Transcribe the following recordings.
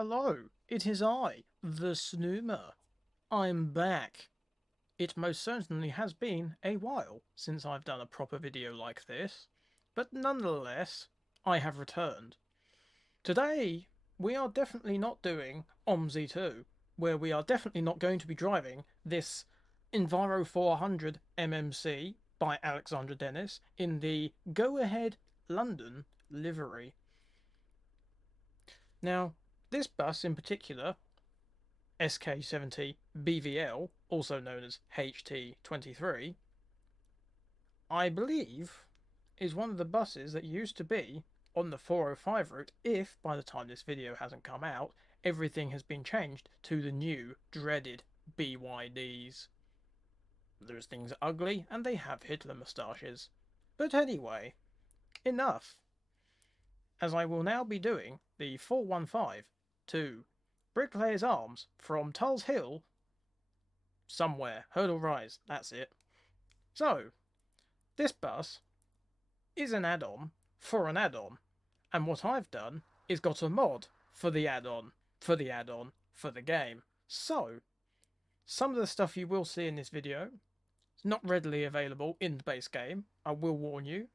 Hello, it is I, the Snoomer. I'm back. It most certainly has been a while since I've done a proper video like this, but nonetheless, I have returned. Today, we are definitely not doing OMSI 2, where we are definitely not going to be driving this Enviro 400 MMC by Alexandra Dennis in the Go Ahead London livery. Now, this bus in particular, SK70 BVL, also known as HT23, I believe is one of the buses that used to be on the 405 route if, by the time this video hasn't come out, everything has been changed to the new, dreaded BYDs. Those things are ugly, and they have Hitler moustaches. But anyway, enough, as I will now be doing the 415 to Bricklayers Arms from Tulse Hill somewhere. Hurdle Rise, that's it. So, this bus is an add-on for an add-on, and what I've done is got a mod for the add-on, for the add-on, for the game. So, some of the stuff you will see in this video is not readily available in the base game, I will warn you.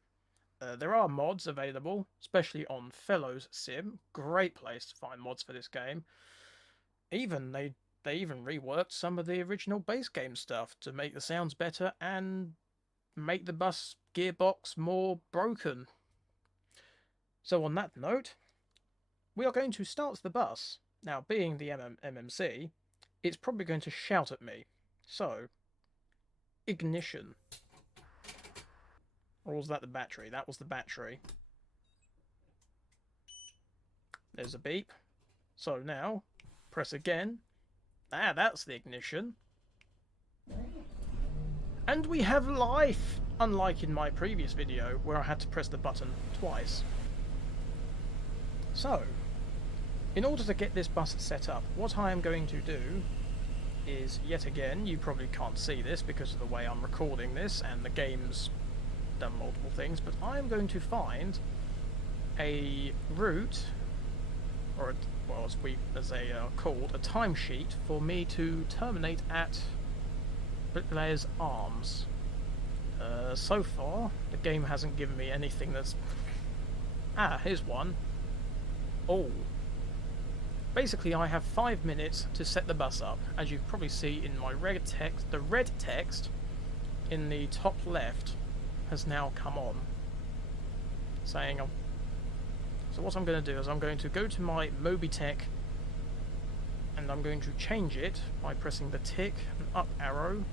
There are mods available, especially on Fellows Sim. Great place to find mods for this game. Even they even reworked some of the original base game stuff to make the sounds better and make the bus gearbox more broken. So on that note, we are going to start the bus. Now, being the MMC, it's probably going to shout at me. So, ignition. Or was that the battery? That was the battery. There's a beep. So now, press again. Ah, that's the ignition. And we have life! Unlike in my previous video, where I had to press the button twice. So, in order to get this bus set up, what I am going to do is, yet again, you probably can't see this because of the way I'm recording this, and the game's done multiple things, but I am going to find a route, or well, as they are called, a timesheet for me to terminate at Bricklayers Arms. So far, the game hasn't given me anything that's... Ah, here's one. Oh. Basically, I have 5 minutes to set the bus up. As you can probably see in my red text, the red text in the top left has now come on, saying so what I'm going to do is I'm going to go to my Mobitech and I'm going to change it by pressing the tick and up arrow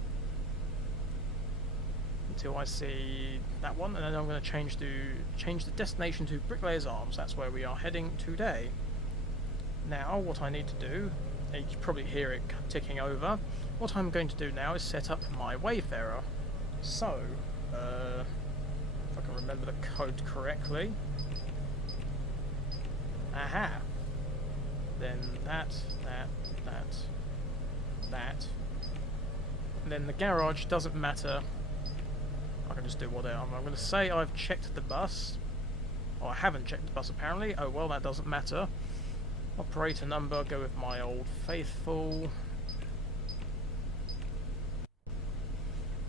until I see that one, and then I'm going to change the destination to Bricklayers Arms. That's where we are heading today. Now what I need to do, you can probably hear it ticking over, what I'm going to do now is set up my Wayfarer. So if I can remember the code correctly. Aha! Then that. And then the garage doesn't matter. I can just do whatever. I'm going to say I've checked the bus. Oh, I haven't checked the bus apparently. Oh well, that doesn't matter. Operator number, go with my old faithful.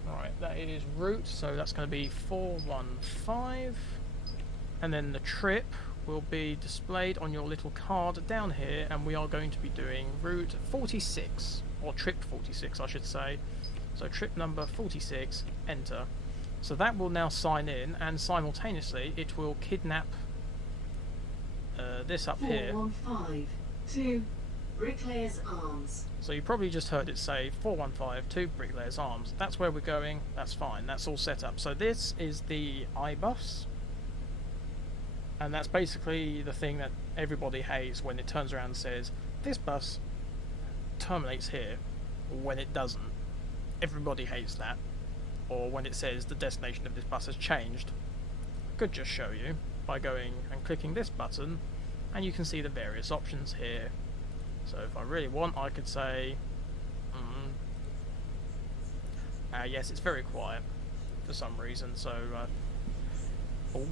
Right, that is route, so that's going to be 415, and then the trip will be displayed on your little card down here, and we are going to be doing route 46, or trip 46 I should say. So trip number 46, enter. So that will now sign in, and simultaneously it will kidnap this up here. 415 to Bricklayers Arms. So you probably just heard it say 415 to Bricklayers Arms. That's where we're going, that's fine, that's all set up. So this is the iBus, and that's basically the thing that everybody hates when it turns around and says, this bus terminates here, when it doesn't. Everybody hates that. Or when it says the destination of this bus has changed. I could just show you by going and clicking this button, and you can see the various options here. So if I really want, I could say, yes, it's very quiet for some reason, so, oh.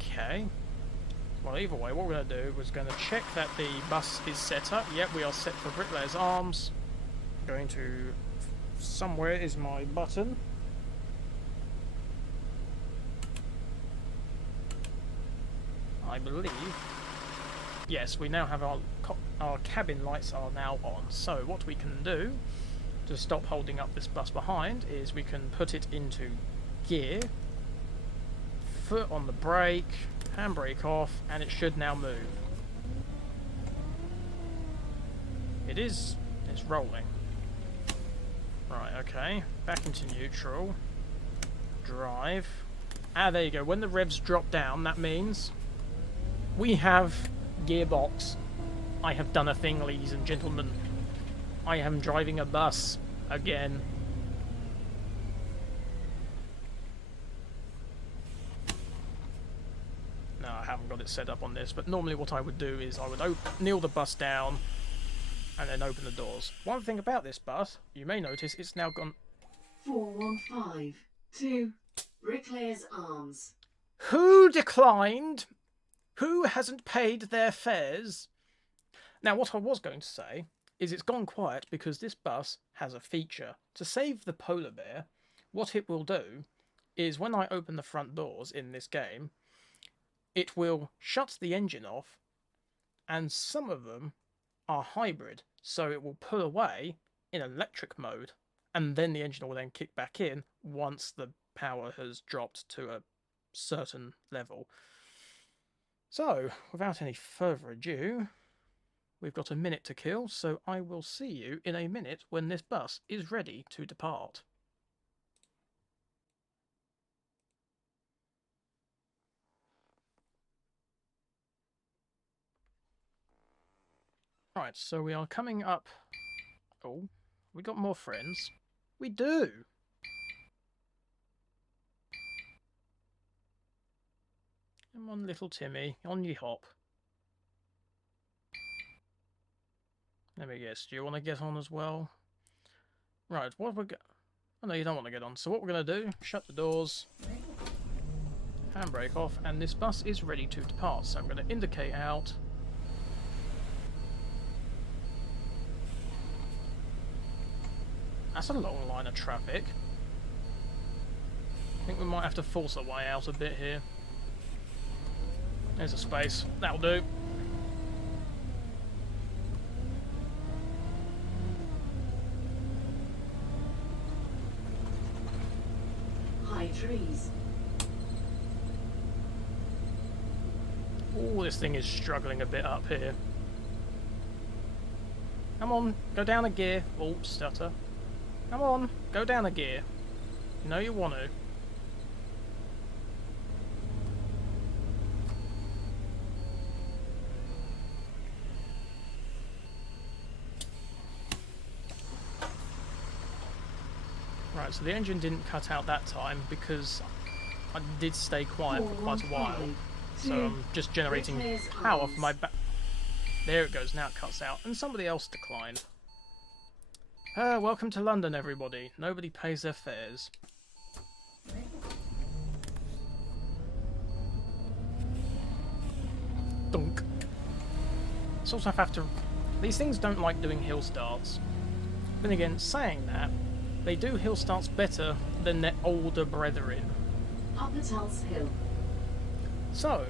Okay. Well, either way, what we're going to do was going to check that the bus is set up. Yep, we are set for Bricklayers Arms. Going to... somewhere is my button. I believe... yes, we now have our cabin lights are now on. So what we can do to stop holding up this bus behind is we can put it into gear, foot on the brake, handbrake off, and it should now move. It's rolling. Right, okay, back into neutral, drive. Ah, there you go. When the revs drop down, that means we have gearbox. I have done a thing, ladies and gentlemen. I am driving a bus again. No, I haven't got it set up on this, but normally what I would do is I would kneel the bus down and then open the doors. One thing about this bus, you may notice it's now gone... 415 to Bricklayers Arms. Who declined? Who hasn't paid their fares? Now, what I was going to say is it's gone quiet because this bus has a feature. To save the polar bear, what it will do is when I open the front doors in this game, it will shut the engine off, and some of them are hybrid, so it will pull away in electric mode, and then the engine will then kick back in once the power has dropped to a certain level. So, without any further ado, we've got a minute to kill, so I will see you in a minute when this bus is ready to depart. Right, so we are coming up... oh, we got more friends. We do! Come on, little Timmy, on ye hop. Let me guess, do you want to get on as well? Right, what we're going... oh no, you don't want to get on. So what we're going to do, shut the doors, handbrake off, and this bus is ready to depart. So I'm going to indicate out. That's a long line of traffic. I think we might have to force our way out a bit here. There's a space. That'll do. High trees. Oh, this thing is struggling a bit up here. Come on, go down a gear. Oh, stutter. Come on, go down a gear. You know you want to. Right, so the engine didn't cut out that time because I did stay quiet for quite a while. So I'm just generating power for my back. There it goes, now it cuts out. And somebody else declined. Welcome to London, everybody. Nobody pays their fares. Dunk. Sort of have to... these things don't like doing hill starts. Then again, saying that, they do hill starts better than their older brethren. Upper Tulse Hill. So,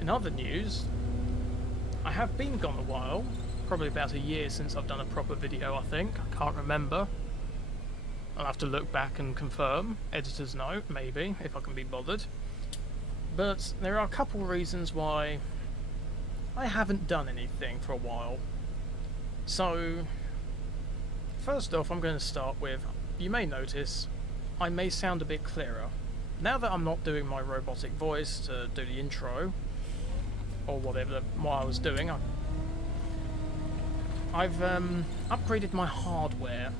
in other news, I have been gone a while. Probably about a year since I've done a proper video, I think. I can't remember. I'll have to look back and confirm. Editor's note, maybe, if I can be bothered. But there are a couple reasons why I haven't done anything for a while. So, first off, I'm going to start with, you may notice, I may sound a bit clearer. Now that I'm not doing my robotic voice to do the intro, or whatever I was doing, I've upgraded my hardware.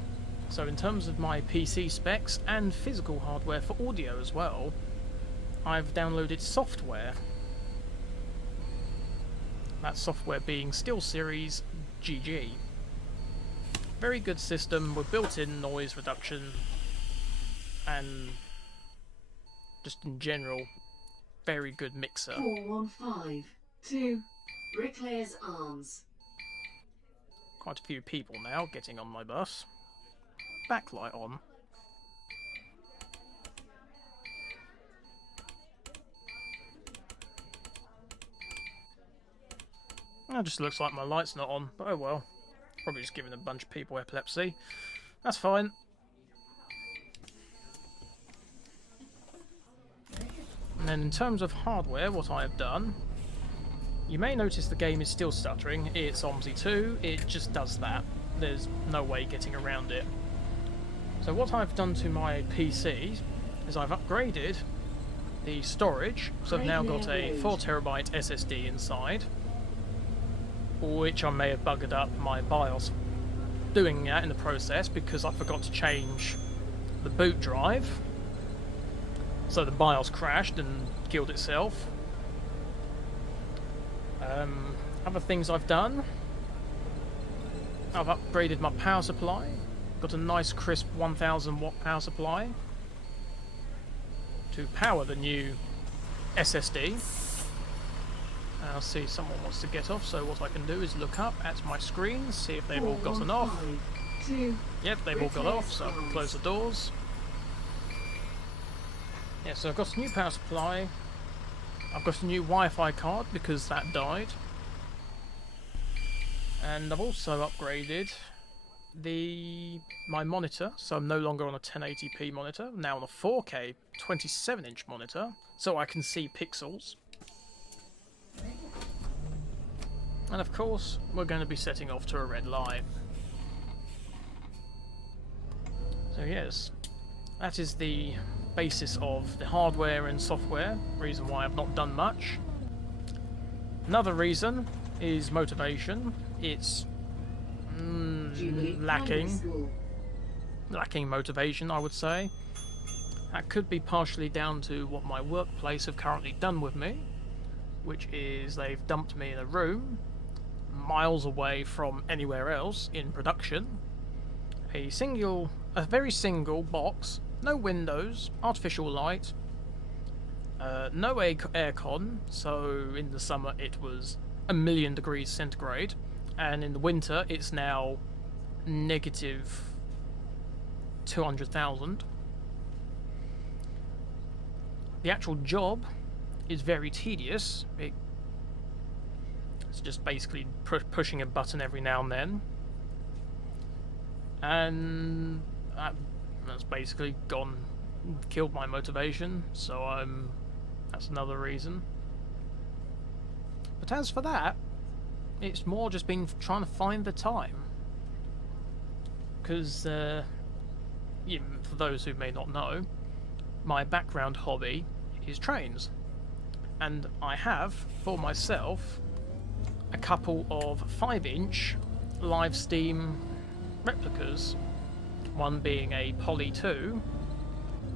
So in terms of my PC specs and physical hardware for audio as well, I've downloaded software. That software being SteelSeries GG. Very good system with built-in noise reduction and just in general very good mixer. 415 to Bricklayers Arms. Quite a few people now getting on my bus. Backlight on. It just looks like my light's not on, but oh well. Probably just giving a bunch of people epilepsy. That's fine. And then in terms of hardware, what I have done, you may notice the game is still stuttering. It's OMSI 2, it just does that. There's no way getting around it. So what I've done to my PC is I've upgraded the storage, so I've now got a 4TB SSD inside, which I may have buggered up my BIOS doing that in the process because I forgot to change the boot drive. So the BIOS crashed and killed itself. Other things I've done, I've upgraded my power supply. Got a nice crisp 1000 watt power supply to power the new SSD. I'll see someone wants to get off, so what I can do is look up at my screen, see if they've all gotten off. Yep, they've all got off, so I can close the doors. Yeah, so I've got a new power supply. I've got a new Wi-Fi card because that died. And I've also upgraded my monitor, so I'm no longer on a 1080p monitor, I'm now on a 4K 27-inch monitor, so I can see pixels. And of course, we're going to be setting off to a red light. So yes, that is the basis of the hardware and software, reason why I've not done much. Another reason is motivation. It's lacking motivation, I would say. That could be partially down to what my workplace have currently done with me, which is they've dumped me in a room miles away from anywhere else in production. A very single box, no windows, artificial light, no aircon, so in the summer it was 1,000,000 degrees centigrade, and in the winter it's now negative 200,000. The actual job is very tedious. It's just basically pushing a button every now and then, and that's basically killed my motivation, so that's another reason. But as for that, it's more just been trying to find the time, because for those who may not know, my background hobby is trains, and I have for myself a couple of 5-inch live steam replicas, one being a Poly 2,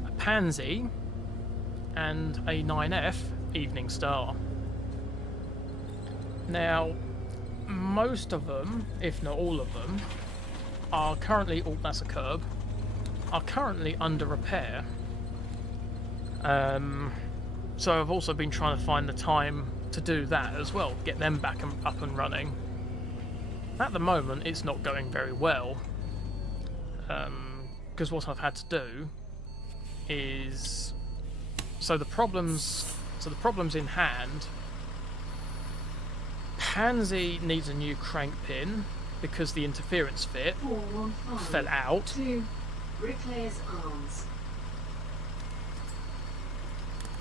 a Pansy, and a 9F Evening Star. Now, most of them, if not all of them, are currently, that's a curb, are currently under repair. So I've also been trying to find the time to do that as well, get them back up and running. At the moment, it's not going very well, because what I've had to do is, the problems in hand. Pansy needs a new crank pin because the interference fit fell out. Bricklayers Arms.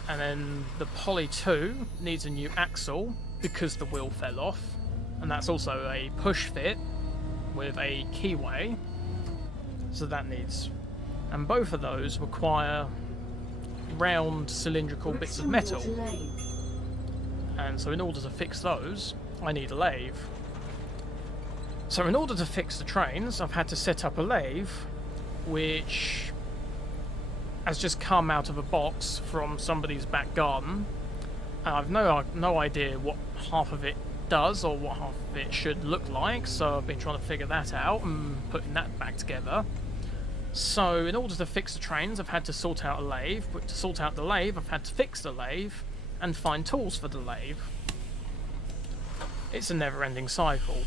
And then the Poly 2 needs a new axle because the wheel fell off, and that's also a push fit with a keyway, so that needs, and both of those require round cylindrical bits of metal, and so in order to fix those I need a lathe. So in order to fix the trains, I've had to set up a lathe which has just come out of a box from somebody's back garden. I've no idea what half of it does or what half of it should look like, so I've been trying to figure that out and putting that back together. So in order to fix the trains, I've had to sort out a lathe, but to sort out the lathe, I've had to fix the lathe, and find tools for the lathe. It's a never-ending cycle.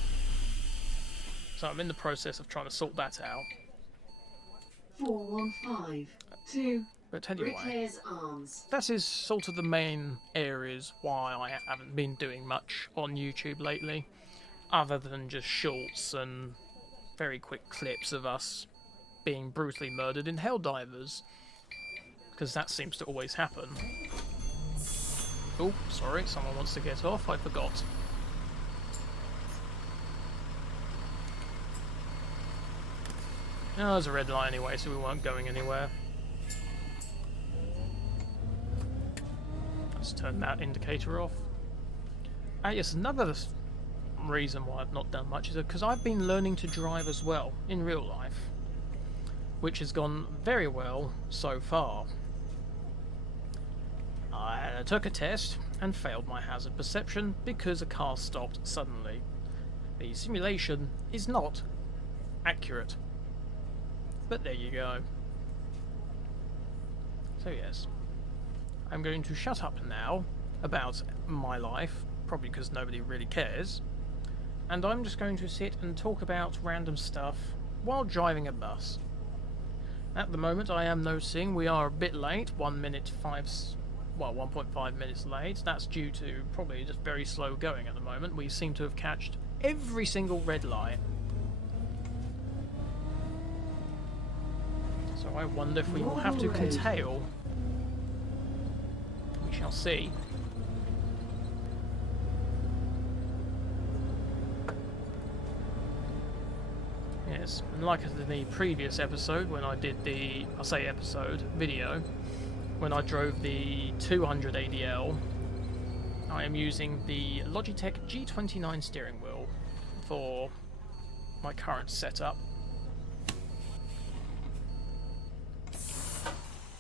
So I'm in the process of trying to sort that out. 415 to But anyway, Bricklayers Arms. that is sort of the main areas why I haven't been doing much on YouTube lately, other than just shorts and very quick clips of us being brutally murdered in Helldivers, because that seems to always happen. Oh, sorry, someone wants to get off, I forgot. No, there's a red light anyway, so we weren't going anywhere. Let's turn that indicator off. Yes, another reason why I've not done much is because I've been learning to drive as well, in real life. Which has gone very well so far. I took a test and failed my hazard perception because a car stopped suddenly. The simulation is not accurate. But there you go. So yes, I'm going to shut up now about my life, probably because nobody really cares, and I'm just going to sit and talk about random stuff while driving a bus. At the moment I am noticing we are a bit late, 1.5 minutes late. That's due to probably just very slow going at the moment. We seem to have catched every single red light. So I wonder if we will have to curtail. We shall see. Yes, and like in the previous episode when I did the, I say episode, video, when I drove the 200 ADL, I am using the Logitech G29 steering wheel for my current setup.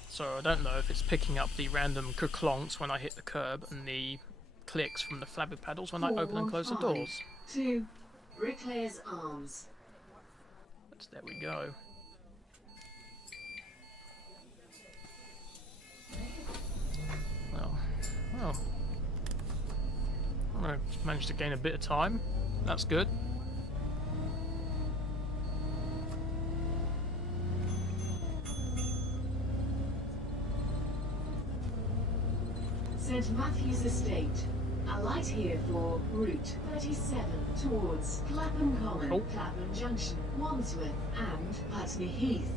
So I don't know if it's picking up the random clonks when I hit the curb and the clicks from the flabby paddles when I open and close the doors. To Bricklayers Arms. But there we go. Well, I managed to gain a bit of time. That's good. St Matthew's Estate. Alight here for Route 37 towards Clapham Common, Oh. Clapham Junction, Wandsworth and Putney Heath.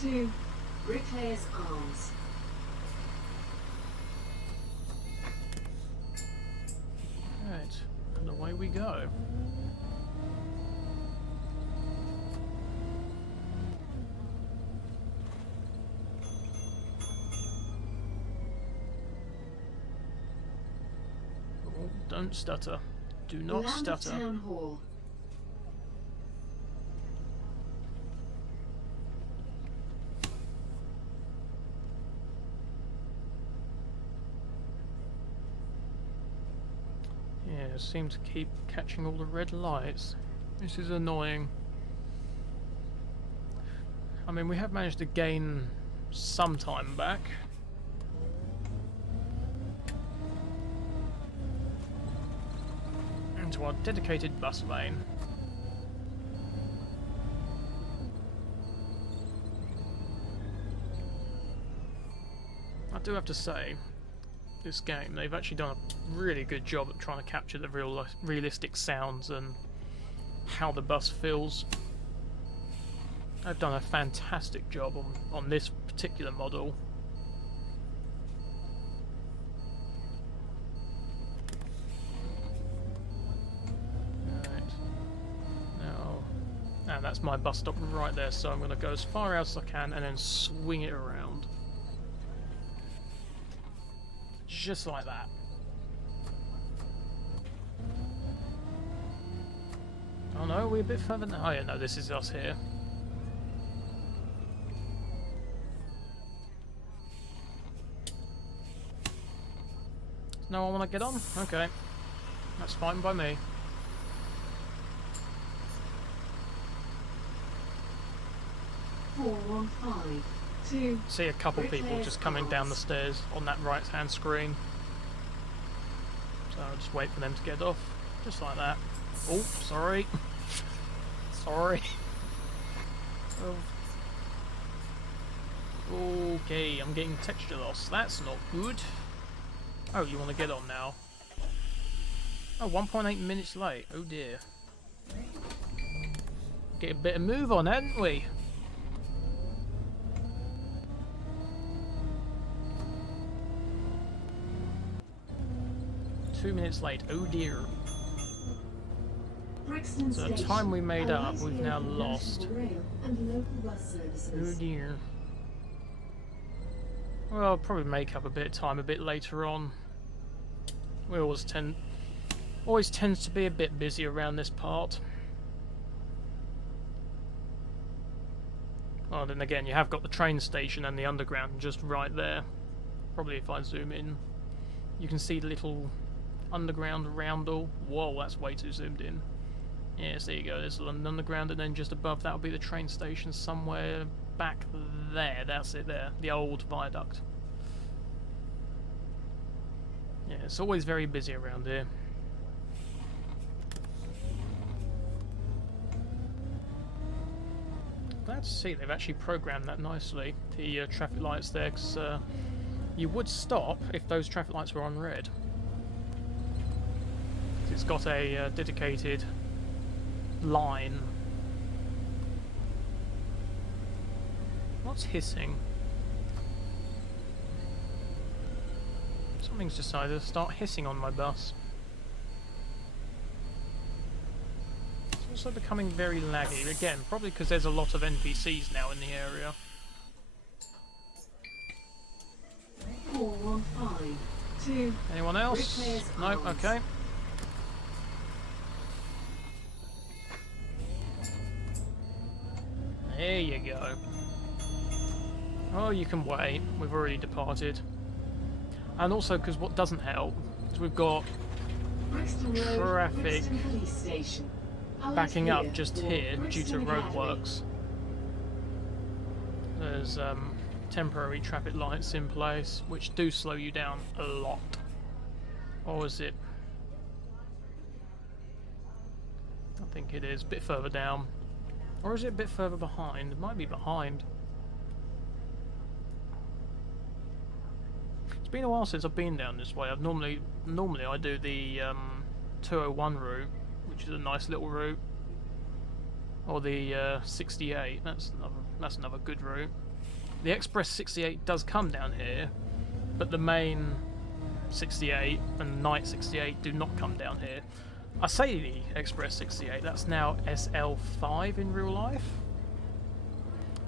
To Bricklayers Arms. Right, and away we go. Oh, don't stutter. Do not Lambeth stutter. Town Hall. Yeah, seem to keep catching all the red lights. This is annoying. I mean, we have managed to gain some time back. Into our dedicated bus lane. I do have to say, this game, they've actually done a really good job at trying to capture the realistic sounds and how the bus feels. They've done a fantastic job on this particular model. Right. Now, and that's my bus stop right there, so I'm going to go as far out as I can and then swing it around. Just like that. Oh no, we're a bit further now. Oh yeah, no, this is us here. No one want to get on? Okay. That's fine by me. See a couple people just coming down the stairs on that right hand screen. So I'll just wait for them to get off. Just like that. Oh, sorry. Sorry. Oh. Okay, I'm getting texture loss. That's not good. Oh, you want to get on now? Oh, 1.8 minutes late. Oh dear. Get a bit of move on, hadn't we? Two minutes late. Oh dear. So the time we made up, we've now lost. Oh dear. Well, I'll probably make up a bit of time a bit later on. We always tends to be a bit busy around this part. Oh, then again, you have got the train station and the underground just right there. Probably if I zoom in, you can see the little underground roundel. Whoa, that's way too zoomed in. Yes, there you go. There's the London Underground, and then just above that will be the train station somewhere back there. That's it there. The old viaduct. Yeah, it's always very busy around here. Glad to see they've actually programmed that nicely. The traffic lights there, because you would stop if those traffic lights were on red. It's got a dedicated line. What's hissing? Something's decided to start hissing on my bus. It's also becoming very laggy. Again, probably because there's a lot of NPCs now in the area. 4152. Anyone else? No, okay. There you go. Oh, you can wait. We've already departed. And also, because what doesn't help is we've got traffic backing up just here due to roadworks. There's temporary traffic lights in place, which do slow you down a lot. Or is it? I think it is a bit further down. Or is it a bit further behind? It might be behind. It's been a while since I've been down this way. I've normally I do the 201 route, which is a nice little route, or the 68. That's another good route. The Express 68 does come down here, but the main 68 and Night 68 do not come down here. I say the Express 68, that's now SL5 in real life,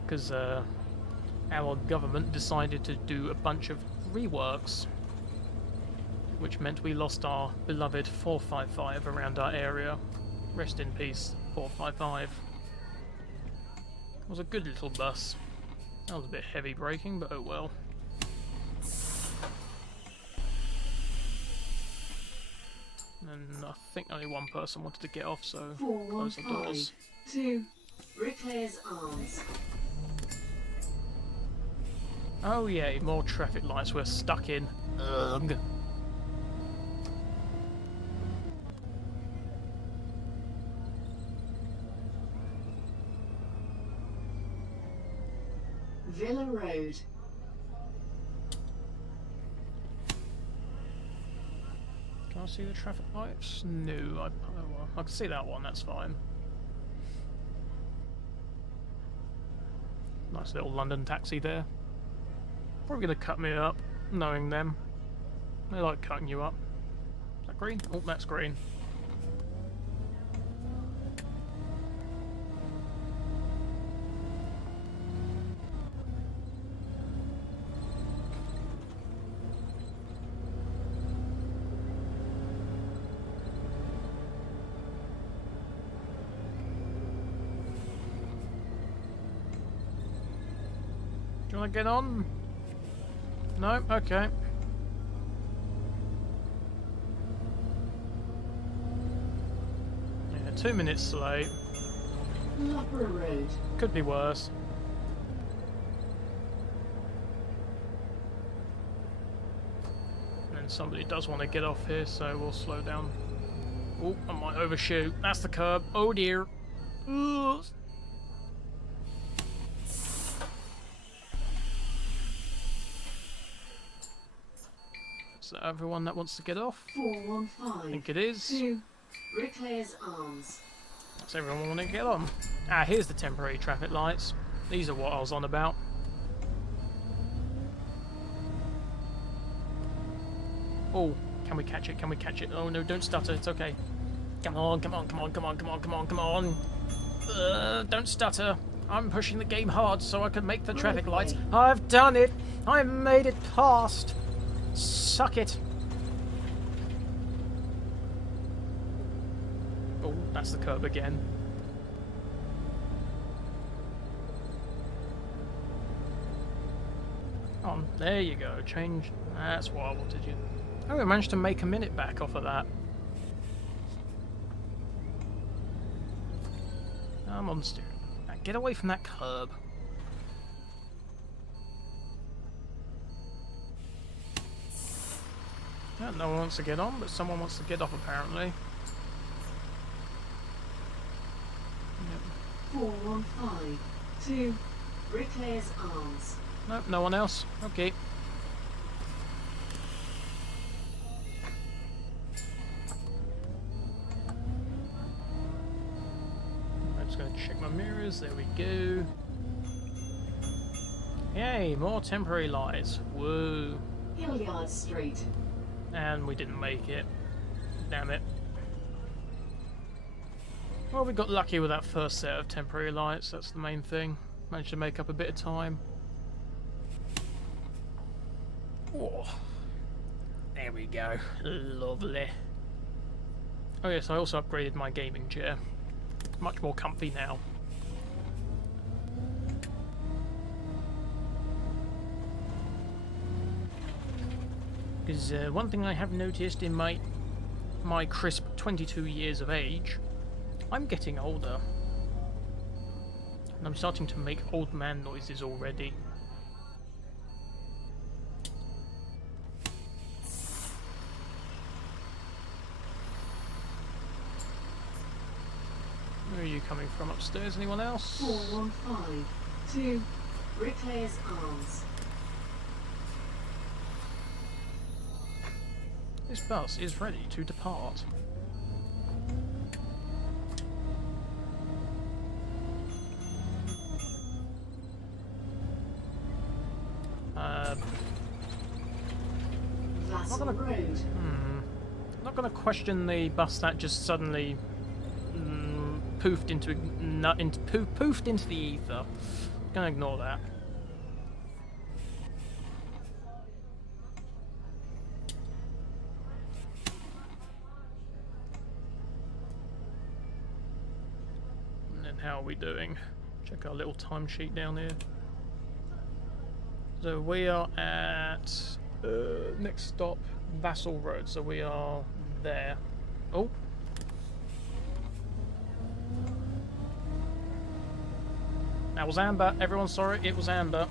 because our government decided to do a bunch of reworks, which meant we lost our beloved 455 around our area. Rest in peace, 455. It was a good little bus. That was a bit heavy braking, but oh well. And I think only one person wanted to get off, so close the doors. 415 Bricklayers Arms. Oh yay, more traffic lights we're stuck in. Ugh. Villa Road. Can I see the traffic lights? No, oh well, I can see that one, that's fine. Nice little London taxi there. Probably going to cut me up, knowing them. They like cutting you up. Is that green? Oh, that's green. Do you want to get on? No? Okay. 2 minutes late. Loughborough Road. Could be worse. And then somebody does want to get off here, so we'll slow down. Oh, I might overshoot. That's the curb. Oh dear. Ugh. Is that everyone that wants to get off? 415. I think it is. To Bricklayers Arms. That's everyone wanting to get on. Ah, here's the temporary traffic lights. These are what I was on about. Oh, can we catch it? Can we catch it? Oh no, don't stutter. It's okay. Come on, come on, come on, come on, come on, come on, come on. Don't stutter. I'm pushing the game hard so I can make the traffic lights. I've done it. I made it past. Suck it. Oh, that's the curb again. On, there you go. Change. That's what I wanted you. Oh, I managed to make a minute back off of that. Come on, Stu. Now get away from that curb. Yeah, no one wants to get on, but someone wants to get off apparently. 415. To Bricklayers Arms. Nope, no one else. Okay. I'm just going to check my mirrors. There we go. Yay, more temporary lights. Whoa. Hilliard Street. And we didn't make it. Damn it. Well, we got lucky with that first set of temporary lights. That's the main thing. Managed to make up a bit of time. Oh, there we go. Lovely. Oh yes, I also upgraded my gaming chair. Much more comfy now. Because one thing I have noticed in my crisp 22 years of age, I'm getting older. And I'm starting to make old man noises already. Where are you coming from? Upstairs? Anyone else? 415. To Bricklayers Arms. This bus is ready to depart. Vassal Road. I'm not going to question the bus that just suddenly poofed into poofed into the ether. Gonna ignore that. And then how are we doing? Check our little timesheet down here. So we are at next stop, Vassal Road. So we are there. Oh. That was Amber. Everyone sorry, it was Amber.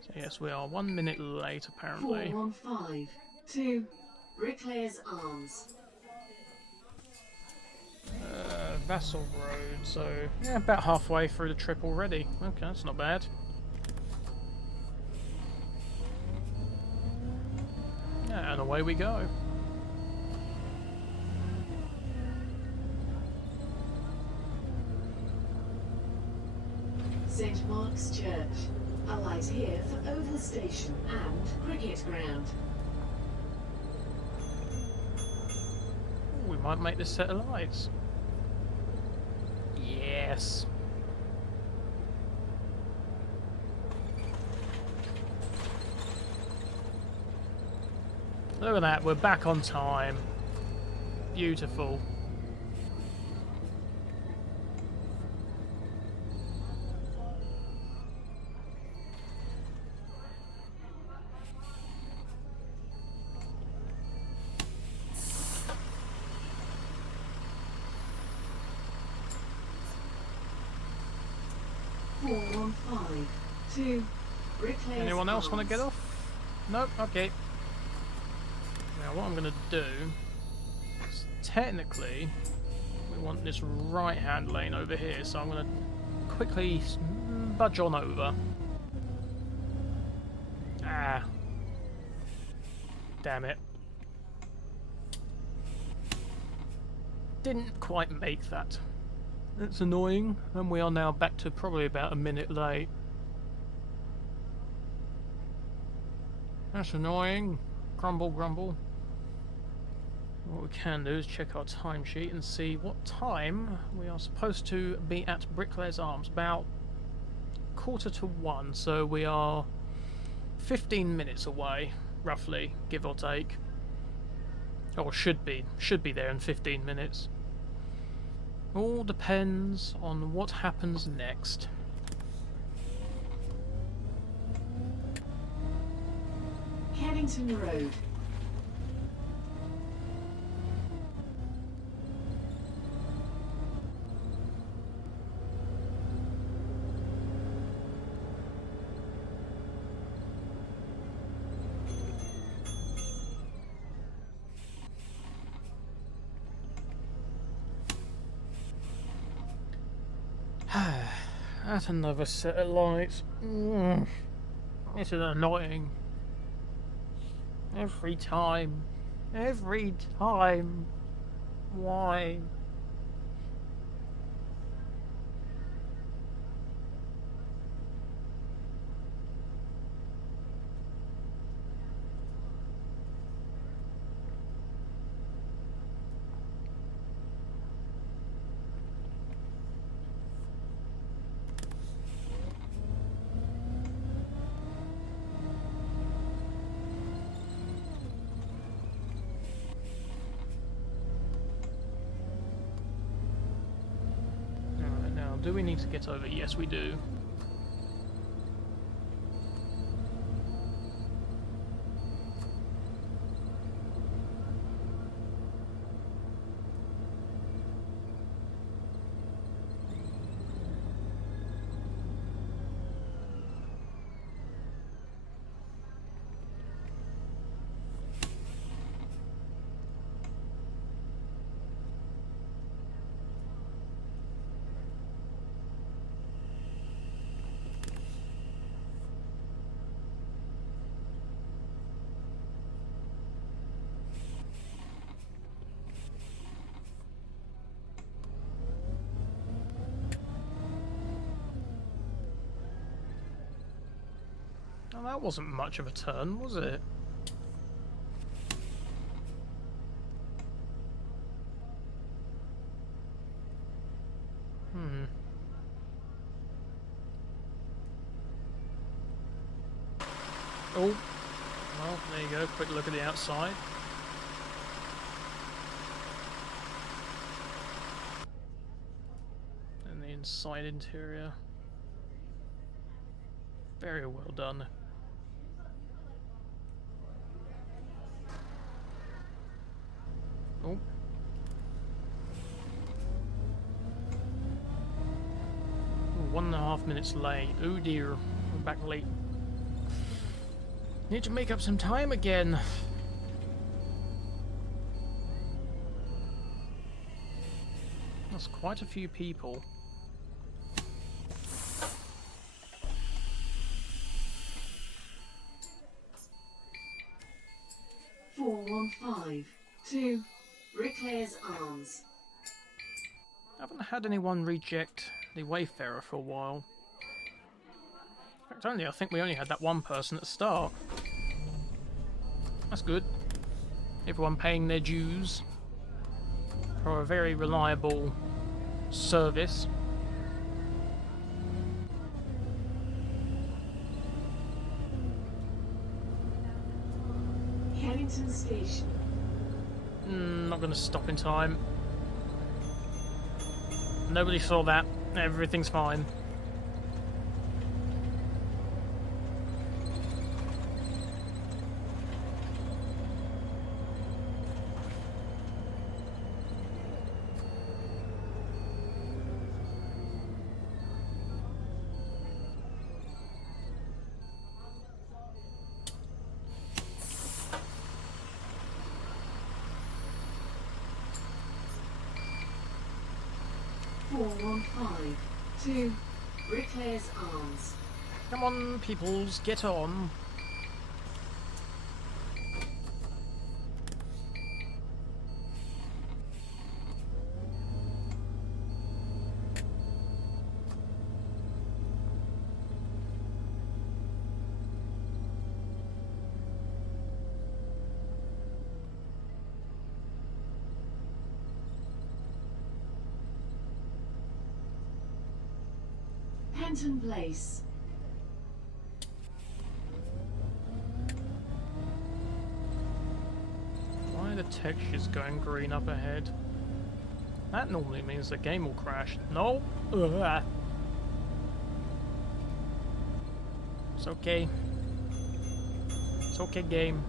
So yes, we are 1 minute late apparently. 415. To Bricklayers Arms. Vassal Road, so yeah, about halfway through the trip already. Okay, that's not bad. Yeah, and away we go. St Mark's Church. A light here for Oval Station and Cricket Ground. Ooh, we might make this set of lights. Yes. Look at that, we're back on time. Beautiful. 415 to Bricklayers Anyone else want to get Arms. off? Nope, okay. Now what I'm going to do is technically we want this right hand lane over here, so I'm going to quickly budge on over. Ah. Damn it. Didn't quite make that. That's annoying, and we are now back to probably about a minute late. That's annoying. Grumble, grumble. What we can do is check our timesheet and see what time we are supposed to be at Bricklayers Arms. About 1:45, so we are 15 minutes away, roughly, give or take. Or should be there in 15 minutes. All depends on what happens next. Kennington Road. That's another set of lights. This is annoying. Every time. Every time. Why? Do we need to get over? Yes, we do. Well, that wasn't much of a turn, was it? Oh, well, there you go. Quick look at the outside. And the inside interior. Very well done. Oh. Ooh, 1.5 minutes late. Oh dear, we're back late. Need to make up some time again. That's quite a few people. to Bricklayers Arms. I haven't had anyone reject the Wayfarer for a while. In fact, I think we only had that one person at the start. That's good. Everyone paying their dues for a very reliable service. Kennington Station. Not going to stop in time. Nobody saw that. Everything's fine. 415 to Bricklayers Arms. Come on, peoples, get on. Penton Place. Why are the textures going green up ahead? That normally means the game will crash. No! Ugh. It's okay. It's okay, game.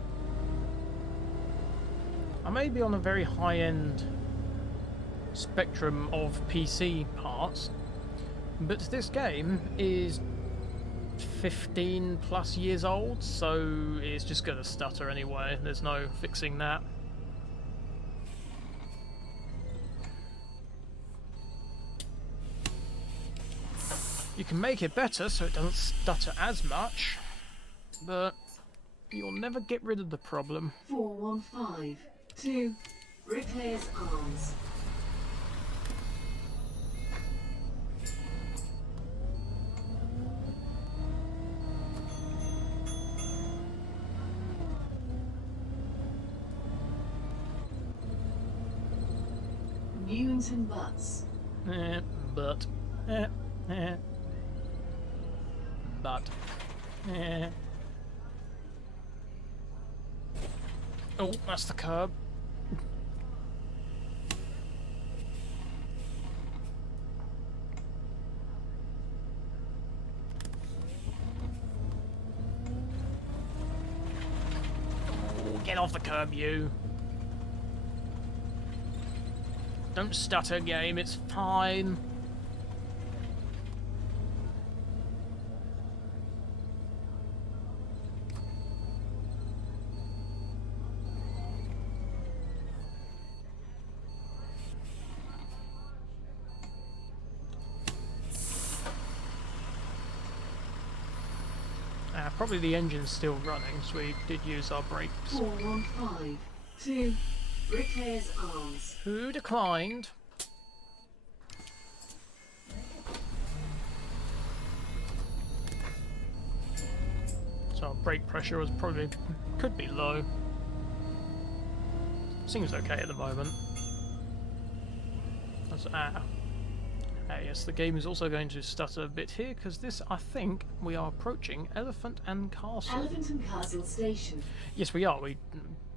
I may be on a very high-end spectrum of PC parts, but this game is 15 plus years old, so it's just gonna stutter anyway. There's no fixing that. You can make it better so it doesn't stutter as much, but you'll never get rid of the problem. 415 to Bricklayers Arms. Newington Butts. But. But. Oh, that's the curb. Oh, get off the curb, you. Don't stutter, game, it's fine. Probably the engine's still running, so we did use our brakes. 415 to Bricklayers Arms. Who declined? So our brake pressure was probably could be low. Seems okay at the moment. That's yes, the game is also going to stutter a bit here because this, I think, we are approaching Elephant and Castle. Elephant and Castle Station. Yes, we are.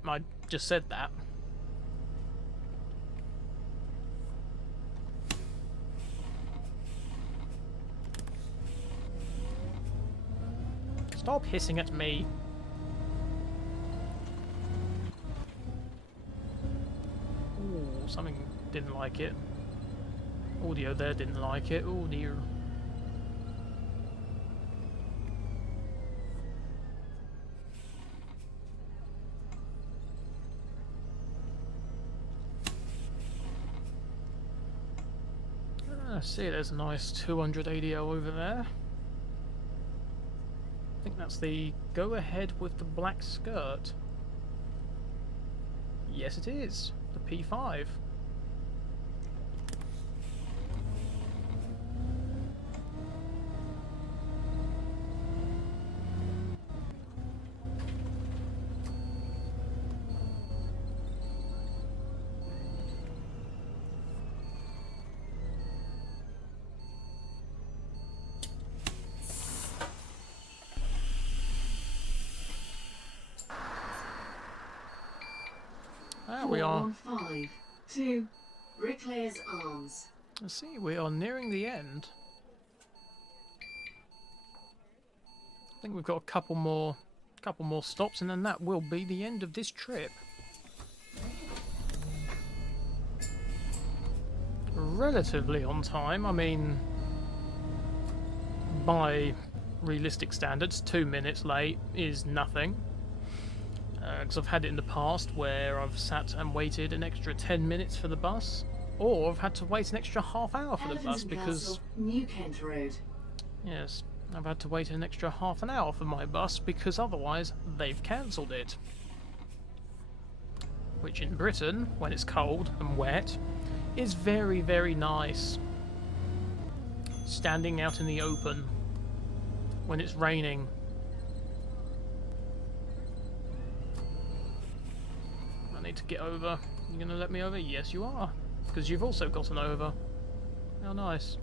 I just said that. Stop hissing at me. Ooh, something didn't like it. Audio there didn't like it. Oh dear. I see there's a nice 200 ADO over there. I think that's the go ahead with the black skirt. Yes it is. The P5. We are. 415 to Bricklayers Arms. Let's see, we are nearing the end. I think we've got a couple more stops, and then that will be the end of this trip. Relatively on time. I mean, by realistic standards, 2 minutes late is nothing. Because I've had it in the past where I've sat and waited an extra 10 minutes for the bus. Or I've had to wait an extra half hour for the bus Elephant because... Castle, New Kent Road. Yes, I've had to wait an extra half an hour for my bus because otherwise they've cancelled it. Which in Britain, when it's cold and wet, is very, very nice. Standing out in the open when it's raining. I need to get over. You gonna let me over? Yes, you are. Because you've also gotten over. How nice.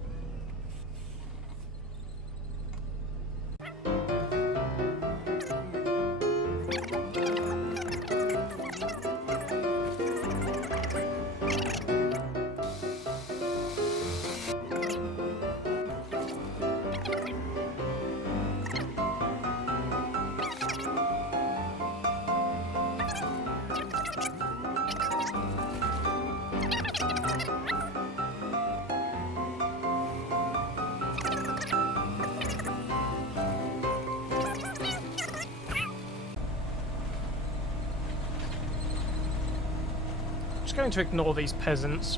Just going to ignore these peasants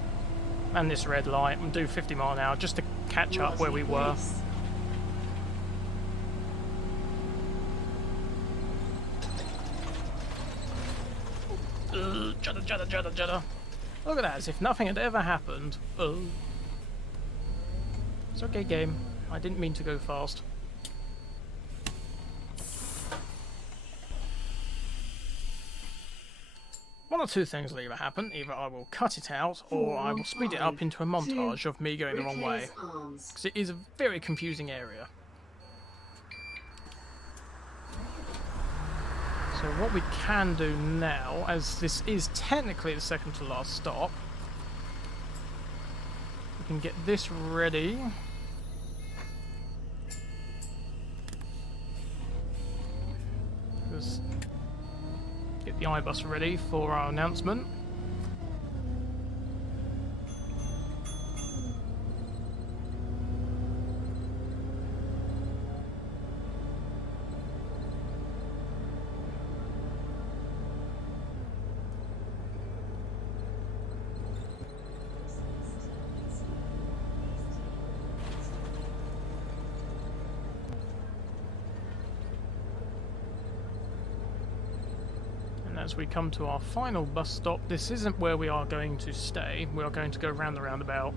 and this red light and do 50 mile an hour just to catch up where we were. Judder, judder, judder, judder. Look at that, as if nothing had ever happened. It's okay, game. I didn't mean to go fast. One or two things will either happen. Either I will cut it out, or I will speed it up into a montage of me going the wrong way. Because it is a very confusing area. So what we can do now, as this is technically the second to last stop, we can get this ready. Just get the iBus ready for our announcement. As we come to our final bus stop, this isn't where we are going to stay. We are going to go round the roundabout,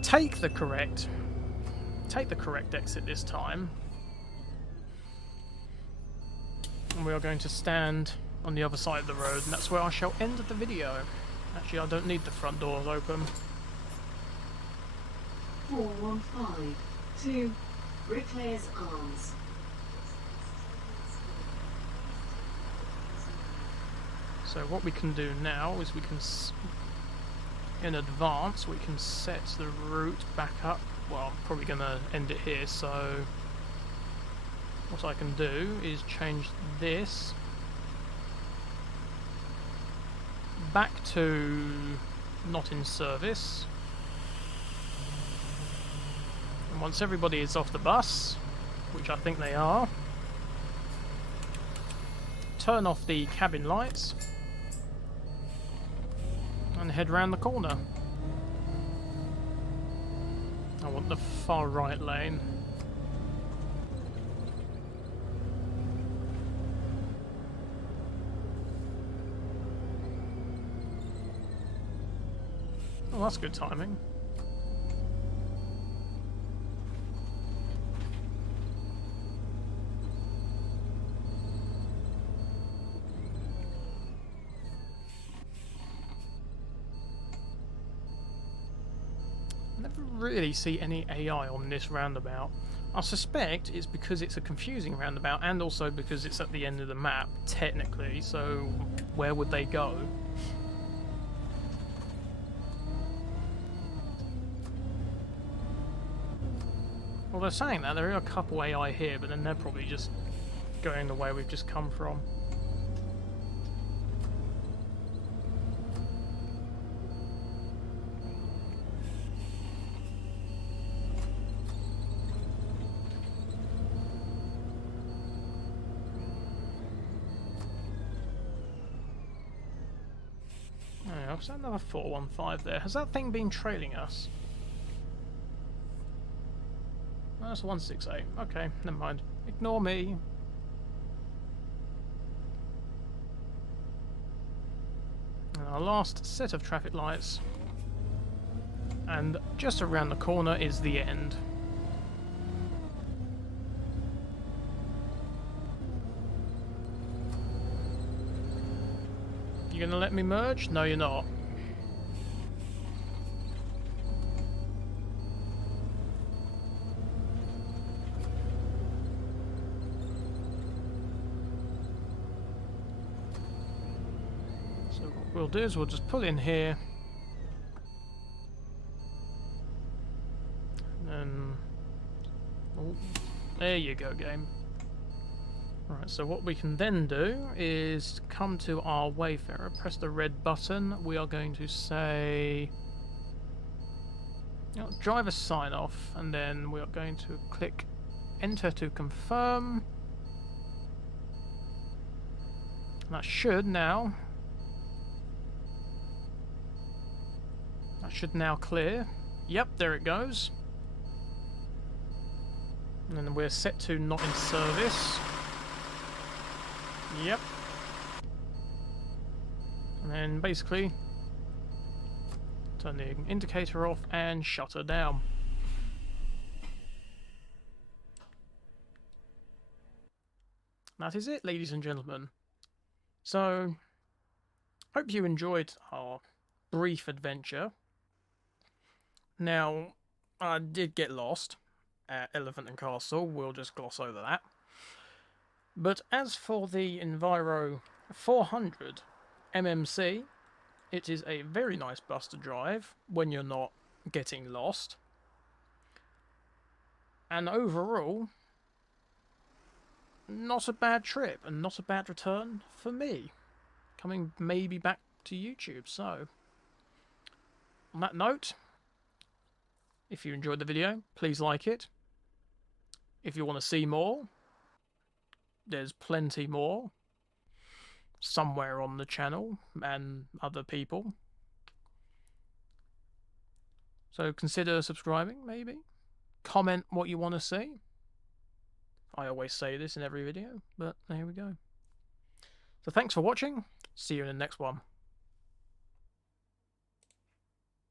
take the correct exit this time, and we are going to stand on the other side of the road, and that's where I shall end the video. Actually, I don't need the front doors open. 415 to Bricklayers Arms. So what we can do now is we can, in advance, we can set the route back up. Well, I'm probably going to end it here, so what I can do is change this back to not in service. And once everybody is off the bus, which I think they are, turn off the cabin lights and head round the corner. I want the far right lane. Oh, that's good timing. Really see any AI on this roundabout. I suspect it's because it's a confusing roundabout and also because it's at the end of the map, technically, so where would they go? Well, they're saying that there are a couple AI here, but then they're probably just going the way we've just come from. Now, is that another 415 there? Has that thing been trailing us? Oh, that's 168. Okay, never mind. Ignore me. And our last set of traffic lights. And just around the corner is the end. You gonna let me merge? No, you're not. So what we'll do is we'll just pull in here. And oh, there you go, game. Right, so what we can then do is come to our Wayfarer, press the red button. We are going to say driver sign off, and then we are going to click enter to confirm. And that should now clear. Yep, there it goes. And then we're set to not in service. Yep. And then basically turn the indicator off and shut her down. That is it, ladies and gentlemen. So, hope you enjoyed our brief adventure. Now, I did get lost at Elephant and Castle. We'll just gloss over that. But as for the Enviro 400 MMC, it is a very nice bus to drive when you're not getting lost. And overall, not a bad trip and not a bad return for me. Coming maybe back to YouTube. So, on that note, if you enjoyed the video, please like it. If you want to see more, there's plenty more somewhere on the channel and other people. So consider subscribing, maybe. Comment what you want to see. I always say this in every video, but there we go. So thanks for watching. See you in the next one.